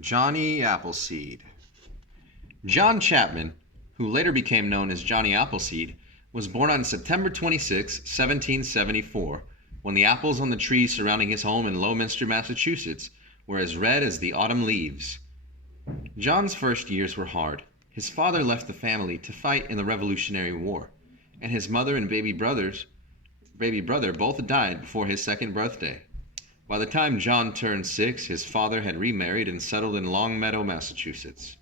Johnny Appleseed. John Chapman, who later became known as Johnny Appleseed, was born on September 26, 1774, when the apples on the trees surrounding his home in Lowminster, Massachusetts, were as red as the autumn leaves. John's first years were hard. His father left the family to fight in the Revolutionary War, and his mother and baby brother both died before his second birthday. By the time John turned 6, his father had remarried and settled in Longmeadow, Massachusetts.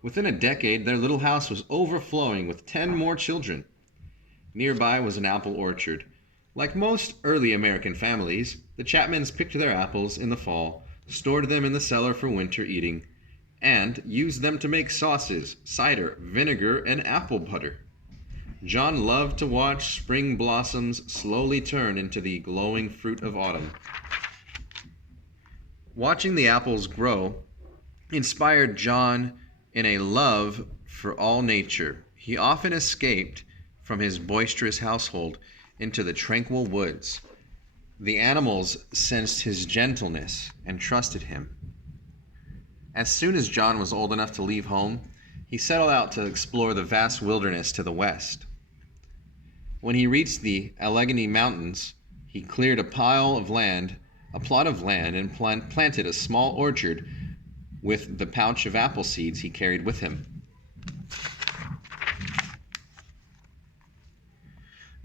Within a decade, their little house was overflowing with 10 more children. Nearby was an apple orchard. Like most early American families, the Chapmans picked their apples in the fall, stored them in the cellar for winter eating, and used them to make sauces, cider, vinegar, and apple butter. John loved to watch spring blossoms slowly turn into the glowing fruit of autumn. Watching the apples grow inspired John in a love for all nature. He often escaped from his boisterous household into the tranquil woods. The animals sensed his gentleness and trusted him. As soon as John was old enough to leave home, he settled out to explore the vast wilderness to the west. When he reached the Allegheny Mountains, he cleared a plot of land, and planted a small orchard with the pouch of apple seeds he carried with him.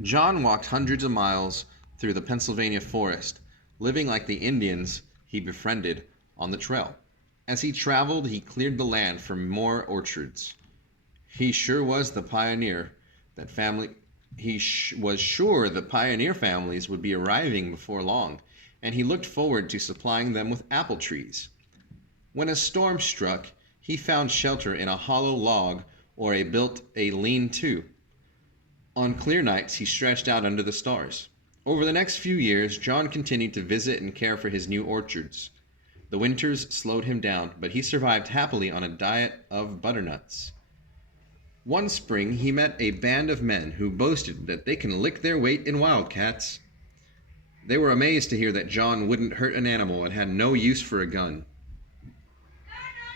John walked hundreds of miles through the Pennsylvania forest, living like the Indians he befriended on the trail. As he traveled, he cleared the land for more orchards. He sure was the pioneer that family. Was sure the pioneer families would be arriving before long, and he looked forward to supplying them with apple trees. When a storm struck, he found shelter in a hollow log or built a lean-to. On clear nights, he stretched out under the stars. Over the next few years, John continued to visit and care for his new orchards. The winters slowed him down, but he survived happily on a diet of butternuts. One spring, he met a band of men who boasted that they can lick their weight in wildcats. They were amazed to hear that John wouldn't hurt an animal and had no use for a gun.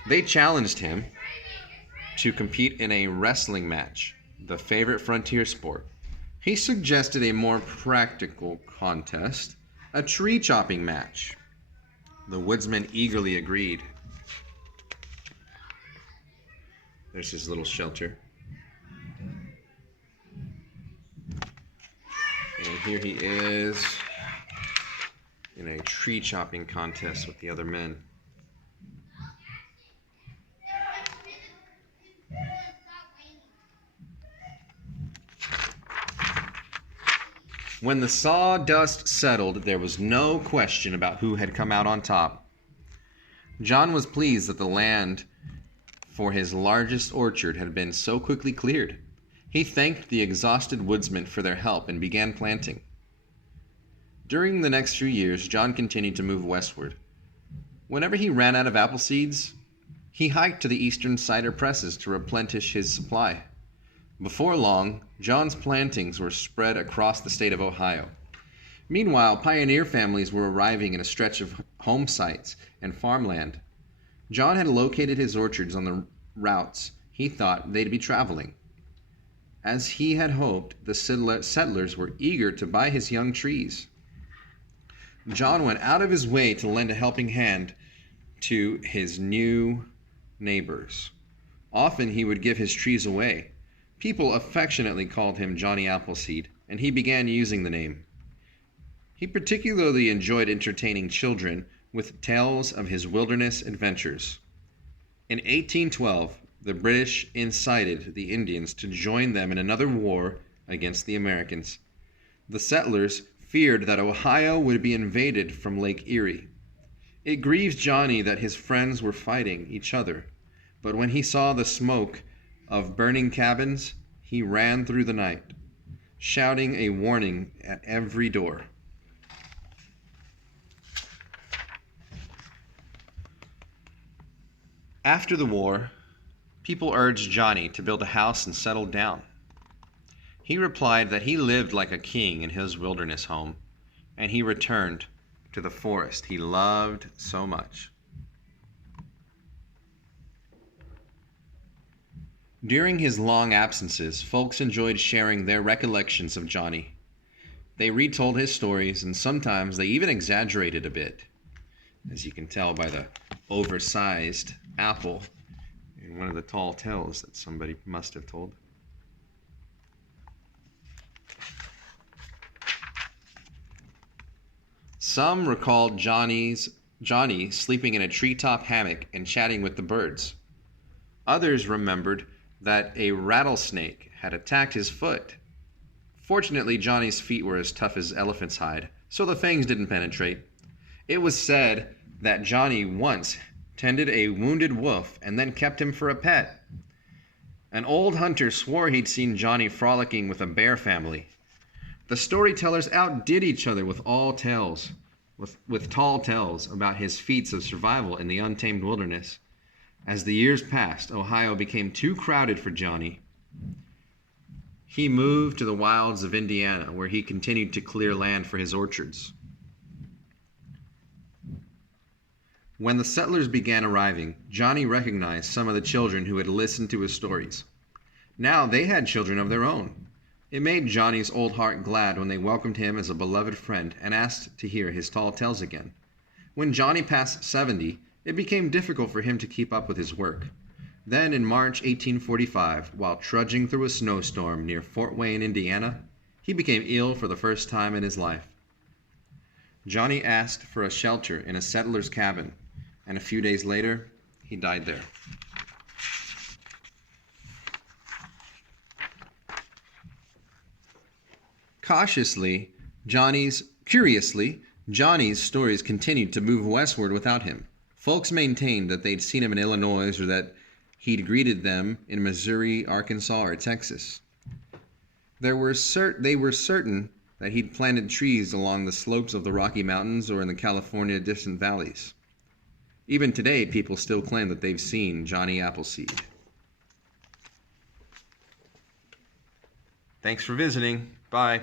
They challenged him to compete in a wrestling match, the favorite frontier sport. He suggested a more practical contest, a tree chopping match. The woodsman eagerly agreed. There's his little shelter. And here he is in a tree chopping contest with the other men. When the sawdust settled, there was no question about who had come out on top. John was pleased that the land for his largest orchard had been so quickly cleared. He thanked the exhausted woodsmen for their help and began planting. During the next few years, John continued to move westward. Whenever he ran out of apple seeds, he hiked to the eastern cider presses to replenish his supply. Before long, John's plantings were spread across the state of Ohio. Meanwhile, pioneer families were arriving in a stretch of home sites and farmland. John had located his orchards on the routes he thought they'd be traveling. As he had hoped, the settlers were eager to buy his young trees. John went out of his way to lend a helping hand to his new neighbors. Often he would give his trees away. People affectionately called him Johnny Appleseed, and he began using the name. He particularly enjoyed entertaining children with tales of his wilderness adventures. In 1812, the British incited the Indians to join them in another war against the Americans. The settlers feared that Ohio would be invaded from Lake Erie. It grieved Johnny that his friends were fighting each other, but when he saw the smoke of burning cabins, he ran through the night, shouting a warning at every door. After the war, people urged Johnny to build a house and settle down. He replied that he lived like a king in his wilderness home, and he returned to the forest he loved so much. During his long absences, folks enjoyed sharing their recollections of Johnny. They retold his stories, and sometimes they even exaggerated a bit, as you can tell by the oversized apple in one of the tall tales that somebody must have told. Some recalled Johnny sleeping in a treetop hammock and chatting with the birds. Others remembered that a rattlesnake had attacked his foot. Fortunately, Johnny's feet were as tough as elephant's hide, so the fangs didn't penetrate. It was said that Johnny once tended a wounded wolf and then kept him for a pet. An old hunter swore he'd seen Johnny frolicking with a bear family. The storytellers outdid each other with tall tales about his feats of survival in the untamed wilderness. As the years passed, Ohio became too crowded for Johnny. He moved to the wilds of Indiana, where he continued to clear land for his orchards. When the settlers began arriving, Johnny recognized some of the children who had listened to his stories. Now they had children of their own. It made Johnny's old heart glad when they welcomed him as a beloved friend and asked to hear his tall tales again. When Johnny passed 70, it became difficult for him to keep up with his work. Then in March 1845, while trudging through a snowstorm near Fort Wayne, Indiana, he became ill for the first time in his life. Johnny asked for a shelter in a settler's cabin, and a few days later, he died there. Curiously, Johnny's stories continued to move westward without him. Folks maintained that they'd seen him in Illinois or that he'd greeted them in Missouri, Arkansas, or Texas. They were certain that he'd planted trees along the slopes of the Rocky Mountains or in the California distant valleys. Even today, people still claim that they've seen Johnny Appleseed. Thanks for visiting. Bye.